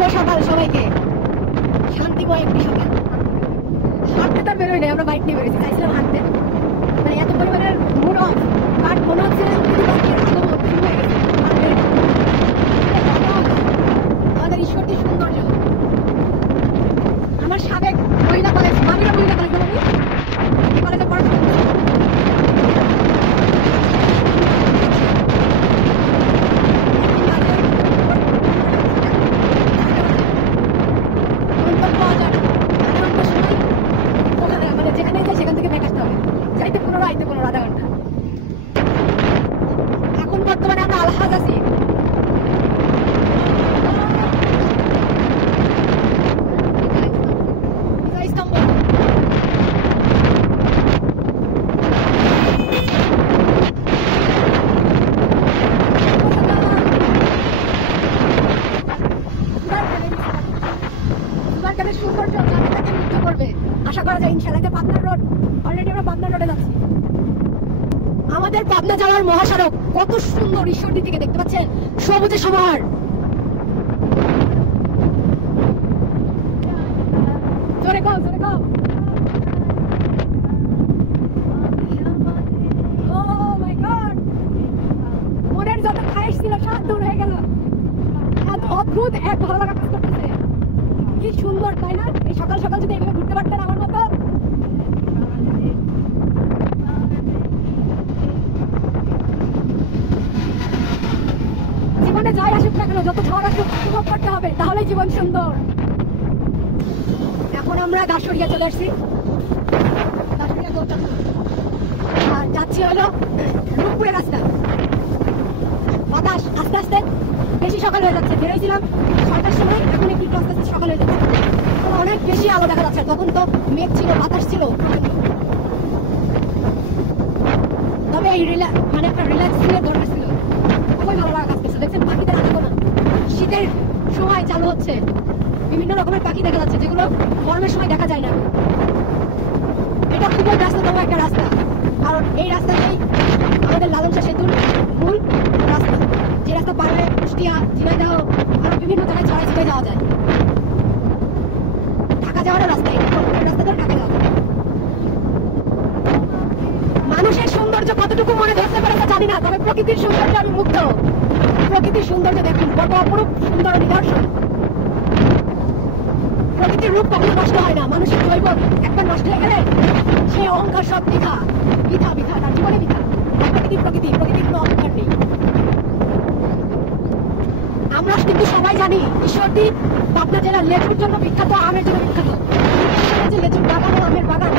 শুভ সকাল সবাইকে, শান্তিময় একটি সকাল। হাঁটতে তার বেরোই নাই, আমরা বাইক নিয়ে বেরোছি, চাইছিলাম হাঁটতে, মানে এত পরিমাণের মুড অফ, বাট মনে হচ্ছে আমাদের ঈশ্বরটি সৌন্দর্য। আমার সাবেক মহিলা কলেজ, মামিরা মহিলা কলেজ, কলেজে পড়াশোনা বর্তমানে আমরা আলহাজ আছি। সৌন্দর্য জাতিটাকে মুক্ত করবে আশা করা যায় ইনশাআল্লাহ। পাবনা রোড, অলরেডি আমরা পাবনা রোডে যাচ্ছি। আমাদের পাবনা যাওয়ার মহাসড়ক কত সুন্দর, ঈশ্বরদী থেকে দেখতে পাচ্ছেন সবুজে সমার। জোরে গাও, জোরে গাও। Oh my God! মনের যত খায়েশ ছিল সব দূর হয়ে গেল। এত অদ্ভুত এক ভালো লাগা কাজ করতেছে। কি সুন্দর, তাই না? এই সকাল সকাল যদি এগুলো ঘুরতে পারতেন আমার মতো। জীবনে যাই আসুক না কেন, যত ঝড় আসুক উপভোগ করতে হবে, তাহলেই জীবন সুন্দর। এখন আমরা দাসুরিয়া চলে আসছি, দাসুরিয়া গৌতমপুর, আর যাচ্ছি হলো রূপপুরের রাস্তা। বাতাস আস্তে আস্তে বেশি সকাল হয়ে যাচ্ছে, বেরোইছিলাম 6টার সময়, এখন একটু আস্তে আস্তে সকাল হয়ে যাচ্ছে, অনেক বেশি আলো দেখা যাচ্ছে। তখন তো মেঘ ছিল, বাতাস ছিল, তবে এই মানে একটা রিল্যাক্স দরকার ছিল। খুবই ভালো লাগা কাজ করছে। দেখছেন পাখিদের আনাগোনা, শীতের সময় চালু হচ্ছে, বিভিন্ন রকমের পাখি দেখা যাচ্ছে যেগুলো গরমের সময় দেখা যায় না। এটা খুবই ব্যস্ততম একটা রাস্তা, কারণ এই রাস্তাতেই আমাদের লালন শাহ সেতুর মূল রাস্তা, যে রাস্তা পার হয়ে কুষ্টিয়া, ঝিনাইদহ আরো বিভিন্ন জায়গায় ছড়াই ছিটে যাওয়া যায়। ঢাকা যাওয়ারও রাস্তা, এই রাস্তা ধরে ঢাকা যাওয়া যায়। মানুষের সৌন্দর্য কতটুকু মনে ধরতে পারে জানি না, তবে প্রকৃতির সৌন্দর্য আমি মুগ্ধ। প্রকৃতির সৌন্দর্য দেখুন, কত অপরূপ সুন্দর নিদর্শন। প্রকৃতির রূপ কখনো নষ্ট হয় না, মানুষের জৈব একবার নষ্ট হয়ে গেলে সে অহংকার সব বৃথা, বৃথা বৃথা, তার জীবনে বৃথা। প্রকৃতির কোনো অহংকার নেই। আমরা কিন্তু সবাই জানি ঈশ্বরদী পাবনা জেলার লেচুর জন্য বিখ্যাত, আমের জন্য বিখ্যাত। লেচুর বাগান ও আমের বাগান